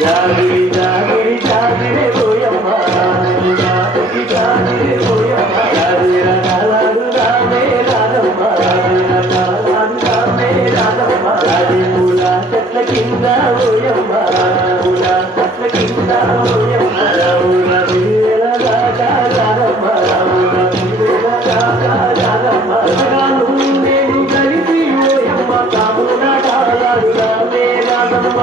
జాగిరి జాగిరి జాగిరి పోయమ్మ జాగిరి జాగిరి పోయమ్మ జాగిర కాలాడు రామే రాధమ్మ జాగిర కాలాడు రామే రాధమ్మ రాజి పూల చెట్ల కింద పోయమ్మ పూల చెట్ల కింద పోయమ్మ రాముల వీర రాజా రాధమ్మ రాముల వీర రాజా రాధమ్మ రాను నేను కలిసి పోయమ్మ కామున కాలాడు రామే రాధమ్మ